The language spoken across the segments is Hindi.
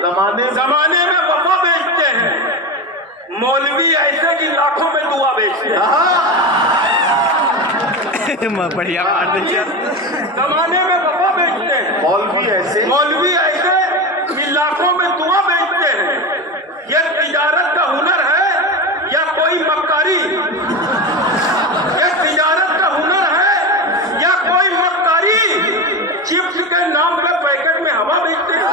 जमाने में वफा बेचते हैं, मौलवी ऐसे कि लाखों में दुआ बेचते हैं। बढ़िया मार दीजिए। जमाने में वफा बेचते हैं, मौलवी ऐसे कि लाखों में दुआ बेचते हैं। यह तिजारत का हुनर है या कोई मक्कारी? यह तिजारत का हुनर है या कोई मक्कारी? चिप्स के नाम पे पैकेट में हवा बेचते हैं।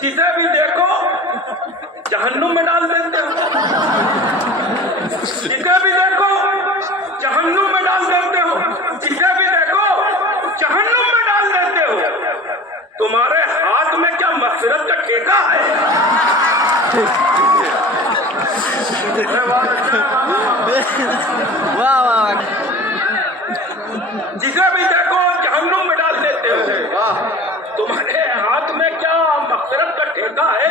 जिसे भी देखो जहन्नुम में डाल देते हो, जिसे भी देखो जहन्नुम में डाल देते हो, जिसे भी देखो जहन्नुम में डाल देते हो। तुम्हारे हाथ में क्या मगफिरत का ठेका है? वाह वाह। जिसे भी देखो जहन्नुम में डाल देते हो। तुम्हारे हाथ में क्या मगफिरत का ठेका है?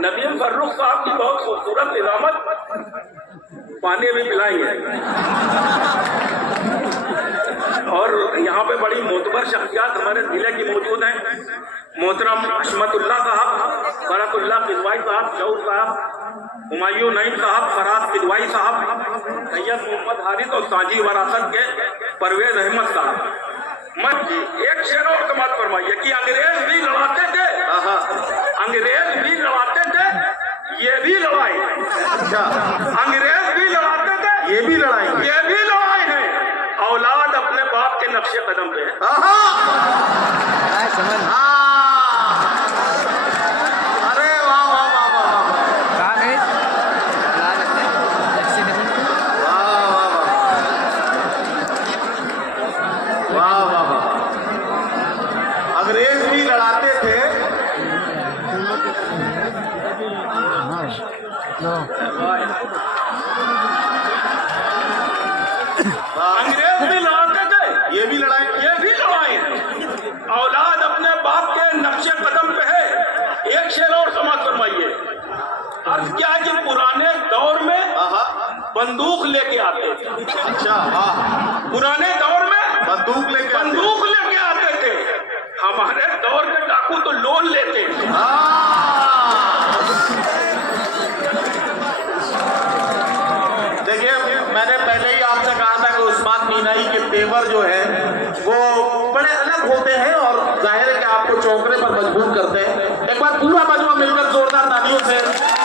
नबी फर्रुख साहब की बहुत खूबसूरत निजामत पानी में मिलाई है। और यहाँ पे बड़ी मोतबर शख्सियत हमारे जिले की मौजूद हैं। मोहतरम हशमतुल्लाह साहब, बरकतुल्लाह किदवाई साहब, शऊर साहब, हुमायूं नईम साहब, फराज किदवाई साहब, सैयद मोहम्मद हारिस और साजी वरासत के परवेज अहमद साहब। एक शेर और समाप्त फरमाइए कि अंग्रेज भी लड़ाते थे, अंग्रेज भी लड़ाते थे, ये भी लड़ाई। अच्छा, अंग्रेज भी लड़ाते थे, ये भी लड़ाई है। औलाद अपने बाप के नक्शे कदम पे है। अरे वाह वाह वाह वाह वाह वाह वाह। अंग्रेज भी लड़ाते थे, अंग्रेज भी लड़ाते थे, ये भी लड़ाई औलाद अपने बाप के नक्शे कदम पे है। एक शेर और समाप्त फरमाइए। अर्ज क्या है कि पुराने दौर में बंदूक लेके आते थे। अच्छा, पुराने दौर में बंदूक लेके आते थे। हमारे दौर के डाकू तो लोन लेते हैं। देखिए, मैंने पहले ही आपसे कहा था कि उस्मान मीनाई के तेवर जो है वो बड़े अलग होते हैं और जाहिर है कि आपको चौंकने पर मजबूर करते हैं। एक बार पूरा मजमा मिलकर जोरदार तालियों से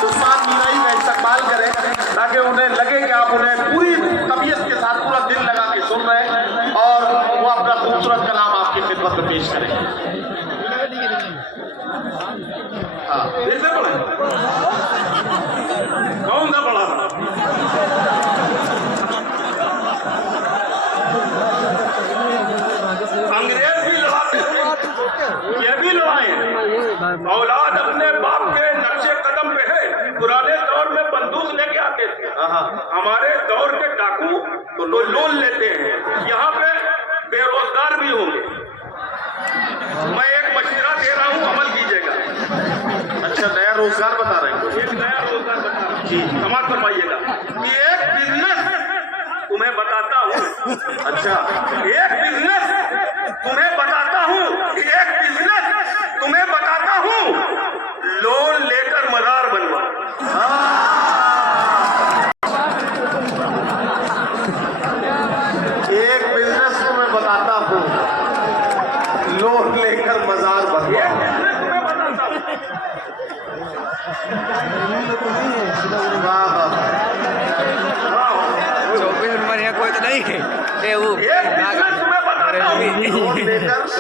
उस्मान मीनाई का इस्तकबाल करें ताकि उन्हें लगे कि आप उन्हें पूरी तबीयत के साथ पूरा दिल लगा के सुन रहे हैं और वो अपना खूबसूरत कलाम आपकी खिदमत में पेश करें। कौन सा पढ़ा? अंग्रेज भी लड़ाते थे, ये भी लड़ाए। औलाद अपने बाप के नक्शे कदम पे है। पुराने दौर में बंदूक लेके आते थे, हमारे दौर के डाकू तो लोन लेते हैं। यहाँ पे बेरोजगार भी होंगे। मैं एक मशवरा दे रहा हूँ, अमल कीजिएगा। अच्छा, नया रोजगार बता रहे हैं? एक नया रोजगार बता रहे हैं जी, समाप्त फरमाइएगा कि एक बिजनेस तुम्हें बताता हूँ। अच्छा, एक बिजनेस तुम्हें बताता हूँ, लोन लेकर मजार बनवा। एक बिजनेस तुम्हें बताता हूँ, लोन लेकर मजार बनवा। कोई तो नहीं है वो तुम्हें बताता हूँ,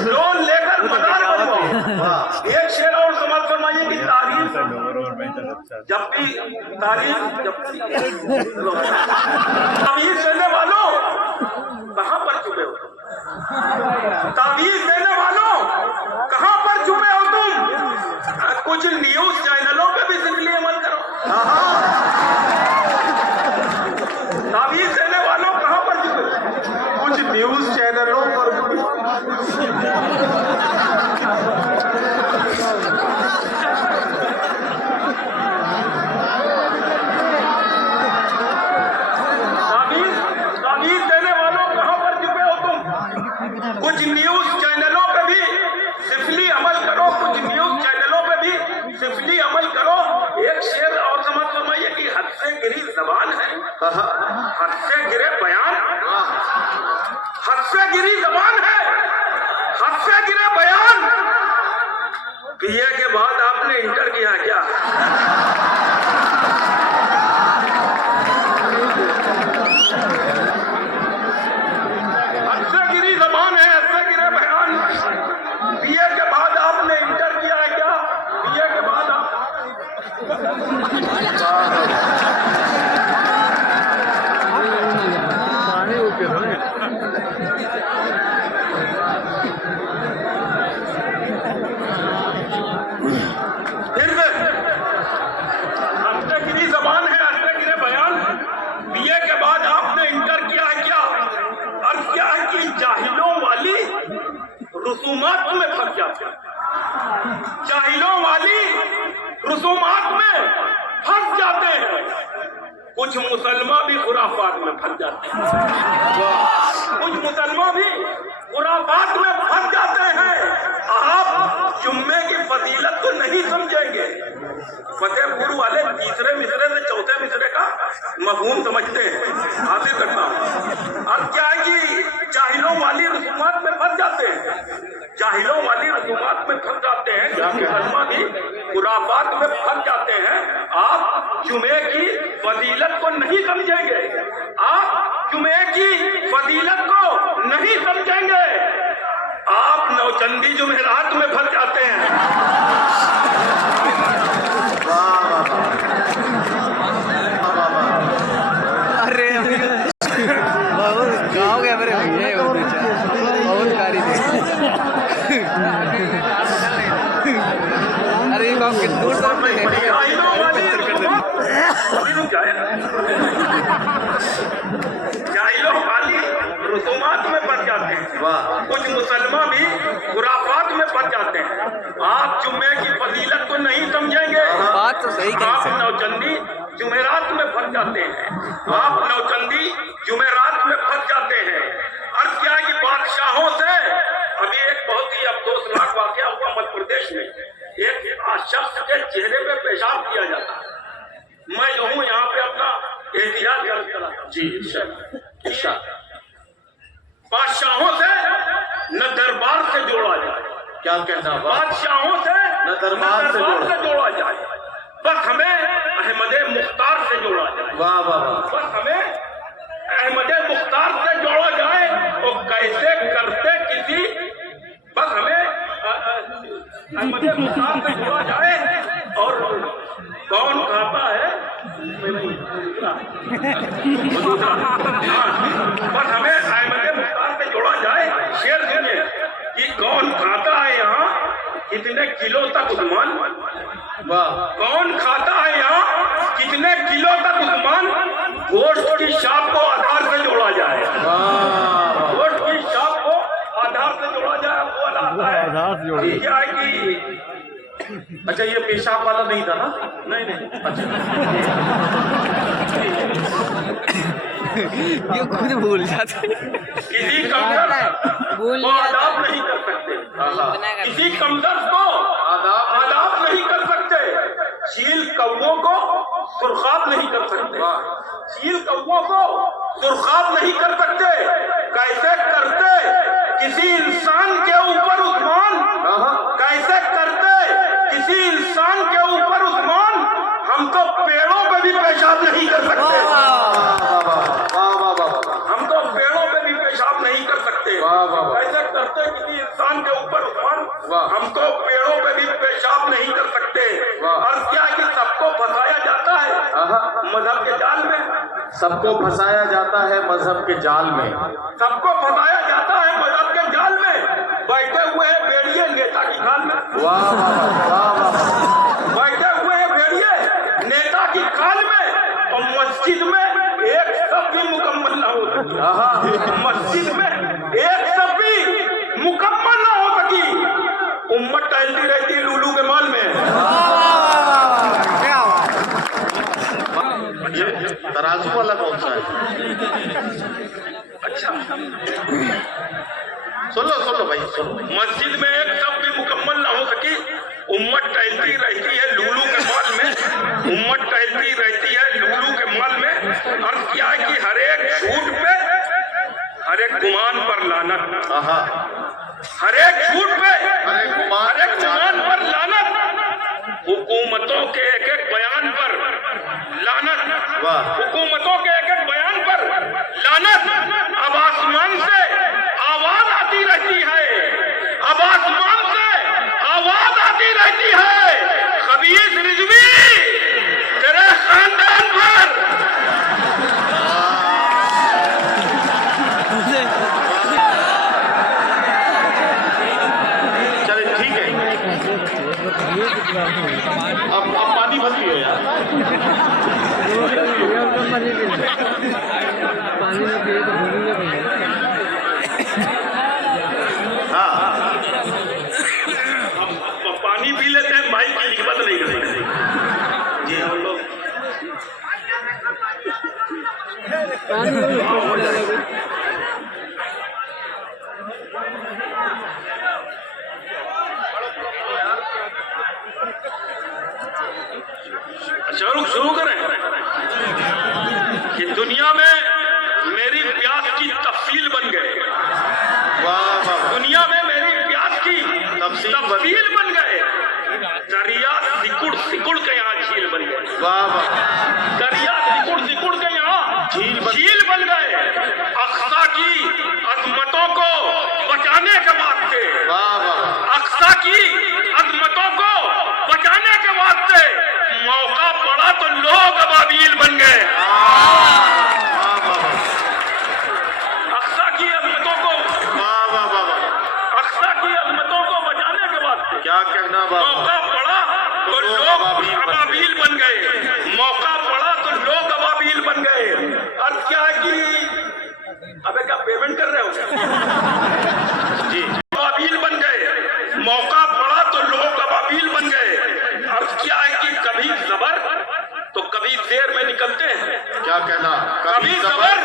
लोन लेकर मजार बनवा। एक शेर और समाप्त फरमाइए कि तारीफ जब भी तारीफ तावीज देने वालों कहाँ पर छुपे हो तुम? तावीज देने वालों कहाँ पर छुपे हो तुम? कुछ न्यूज चैनलों पे भी इसलिए अमल करो। तावीज देने वालों कहाँ पर छुपे? कुछ न्यूज चैनलों पर कुछ न्यूज चैनलों पे भी सिफली अमल करो, कुछ न्यूज चैनलों पे भी सिफली अमल करो। एक शेर और समझ फरमाइए कि हद से गिरी जबान है, हद से गिरे बयान, हद से गिरी जबान है, हद से गिरे बयान। बीए के बाद आपने इंटर किया क्या? रसूमात में फंस जाते हैं, जाहिलों वाली रसूमात में फंस जाते हैं। कुछ मुसलमान भी खुराफात में फंस जाते हैं, कुछ मुसलमान भी खुराफात में फंस जाते हैं। आप जुम्मे की फजीलत को नहीं समझेंगे। फतेहपुर वाले तीसरे मिसरे से चौथे मिसरे का मफहूम समझते हैं, हासिल करता हूँ। अब क्या है कि जाहिलों वाली रसूमात में फंस जाते हैं, जाहिलों वाली रसूमात में फंस जाते हैं, मुसलमान भी खुराफात में फंस जाते हैं। आप जुमे की फजीलत को नहीं समझेंगे, आप जुमे की फजीलत को नहीं समझेंगे। आप नौचंदी जुमेरात में फंस जाते हैं। अरे बहुत गाँव के मेरे भैया बहुत गाड़ी दे। अरे गाँव के दूर तक जाहिलों वाली रसूमात में फंस जाते हैं, कुछ मुसलमान भी खुराफात में फंस जाते हैं। आप जुम्मे की फजीलत को नहीं समझेंगे। बात तो सही कही। आप नौचंदी जुमेरात में फंस जाते हैं, आप नौचंदी जुमेरात में फंस जाते हैं। और क्या कि बादशाहों से अभी एक बहुत ही अफसोसनाक वाकया हुआ मध्य प्रदेश में। एक शख्स के चेहरे पे पेशाब किया जाता है। मैं यूं यहाँ पे अपना एहतियात करा जी। बादशाहों से न दरबार से जोड़ा जाए। क्या कहना? बादशाहों से न दरबार से जोड़ा जाए, बस हमें अहमद मुख्तार से जोड़ा जाए। वाह वाह वाह। बस हमें अहमद मुख्तार से जोड़ा जाए। वो कैसे करते किसी, बस हमें अहमद मुख्तार से जोड़ा जाए। और कौन खाता है बस हमें अहमद मुख्तार से जोड़ा जाए। शेर सुनिए कि कौन खाता है यहाँ कितने किलो तक उस्मान, कौन खाता है यहाँ कितने किलो तक उस्मान। गोश्त की शाप को आधार से जोड़ा जाए, गोश्त की शाप को आधार से जोड़ा जाए। वो आता है क्या है कि अच्छा ये पेशाब वाला नहीं था ना? नहीं नहीं, अच्छा ये खुद भूल जाते। किसी कमदर्द को आदाब नहीं कर सकते, किसी कमदर्द को आदाब नहीं कर सकते। चील कौवों को सुरखाब नहीं कर सकते, चील कौवों को सुरखाब नहीं कर सकते। कैसे करते किसी इंसान के ऊपर उस्मान, कैसे करते किसी इंसान के ऊपर उस्मान। हम तो पेड़ों पे भी पेशाब नहीं कर सकते, हम तो पेड़ों पे भी पेशाब नहीं कर सकते। कैसे करते किसी इंसान के ऊपर उस्मान, हम तो पेड़ों पे भी पेशाब नहीं कर सकते। और क्या कि सबको फंसाया मजहब के जाल में, सबको फंसाया जाता है मजहब के जाल में, सबको फंसाया जाता है मजहब के जाल में, बैठे हुए हैं भेड़िए नेता की खाल में। वाह वाह वाह वाह। बैठे हुए हैं भेड़िए नेता की खाल में, और मस्जिद में एक सब भी मुकम्मल ना हो सकी। आहा, मस्जिद में एक सब भी मुकम्मल ना हो सकी। उम्मत टहलती रहती है लूलू के माल में। ये तराजू वाला कौन सा है? अच्छा, सुन लो भाई सुन लो। मस्जिद में एक सब भी मुकम्मल ना हो सकी। उम्मत टहलती रहती है लूलू के माल में। उम्मत टहलती रहती है लूलू के माल में। अर्थ क्या है कि हर एक झूठ पे, हर एक गुमान पर लानत। आहा, हर एक झूठ पे, हर एक गुमान पर लानत। हुकूमतों के एक एक बयान पर लानत। वाह। हुकूमतों के एक एक बयान पर लानत। अब आसमान से आवाज आती रहती है, अब आसमान से आवाज आती रहती है, खबीस रिजवी तेरे खानदान पर। चले ठीक है। अब पानी भर पियो यार। पानी में पिए तो भूलेंगे भैया। हाँ, अब पानी पी लेते हैं, भाई की हिम्मत नहीं कर सकते जी हम लोग। पानी में भी हो जाएगा। शुरू करें कि दुनिया में मेरी प्यास की तफसील बन गए। वाह वाह। दुनिया में मेरी प्यास की तफसील बन गए। दरिया सिकुड़ सिकुड़ के यहाँ झील बन गए। वाह वाह। दरिया सिकुड़ सिकुड़ के यहाँ झील बन गए। अक्सा की अजमतों को बचाने के वास्ते, वाह वाह। अक्सा की अजमतों को बचाने के वास्ते मौका पड़ा तो लोग अबाबील बन गए। अक्सा की अजमतों को, वाह वाह वाह। अक्सा की अजमतों को बचाने के वास्ते क्या कहना बाबा। मौका पड़ा तो लोग अबाबील बन गए। मौका पड़ा तो लोग अबाबील बन गए। अर्थ क्या है कि अबे क्या पेमेंट कर रहे हो जी। अबाबील बन गए। मौका पड़ा तो लोग अबाबील बन गए। अर्थ क्या है कि कभी जबर तो कभी देर में निकलते हैं। क्या कहना। कभी जबर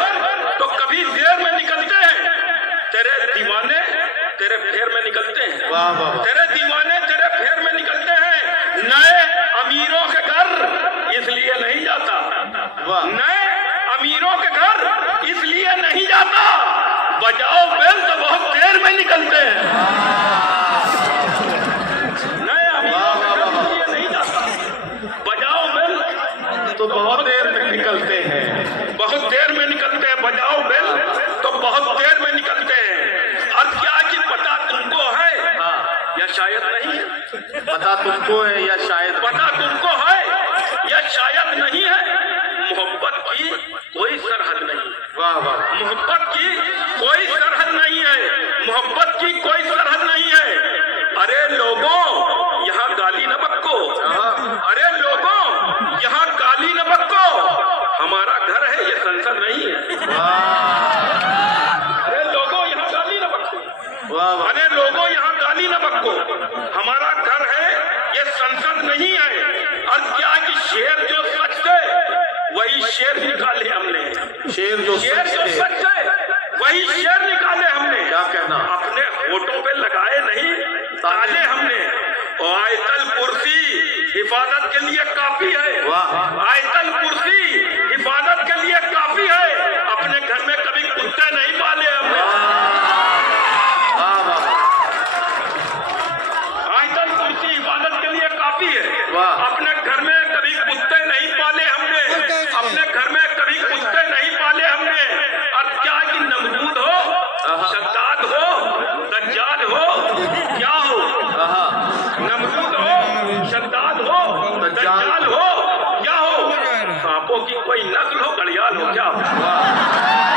तो कभी देर में निकलते हैं। तेरे दीवाने तेरे फेर में निकलते हैं। वाह वाह वाह। तेरे दीवाने तेरे फेर में निकलते हैं। नए अमीरों के घर इसलिए नहीं जाता। वाह। नए अमीरों के घर इसलिए नहीं जाता। बजाओ बेल तो बहुत देर में निकलते हैं। नए अमीरों के घर इसलिए नहीं जाता। बजाओ बेल तो बहुत देर तक निकलते हैं। बहुत देर में निकलते हैं। बजाओ बेल तो बहुत देर में निकलते हैं। और क्या कि पता तुमको है हाँ। या शायद नहीं है। पता तुमको है या शायद। पता तुमको है या शायद नहीं है। मोहब्बत की कोई सरहद नहीं। वाह वाह। मोहब्बत की कोई सरहद नहीं है। मोहब्बत की कोई सरहद नहीं है। अरे लोगों यहाँ गाली न बक्को। अरे लोगों यहाँ गाली न बक्को। हमारा घर है ये संसद नहीं है। अरे लोगों यहाँ गाली न बक्को। वाह वाह। अरे लोगों यहाँ गाली न बक्को। हमारा घर है ये संसद नहीं है। और क्या कि शेर जो सच थे वही शेर निकाले हमने। शेर जो सच है वही शेर निकाले हमने। क्या कहना। अपने होठों पे लगाए नहीं ताले हमने। और आयतल कुर्सी हिफाजत के लिए काफी है। वाह। आयतल कुर्सी हिफाजत के लिए काफी है। अपने घर में कभी कुत्ते नहीं पाले हमने। वाह वाह। आयतल कुर्सी हिफाजत के लिए काफी है। वाह। अपने घर में कभी कुत्ते नहीं पाले हमने। अपने घर में कभी कुत्ते नहीं पाले हमने। अब क्या कि नमरूद हो, शद्दाद हो, दज्जाल हो, क्या हो। नमरूद हो, शद्दाद हो, दज्जाल हो, क्या हो। सांपों की हो, घड़ियाल हो, क्या हो?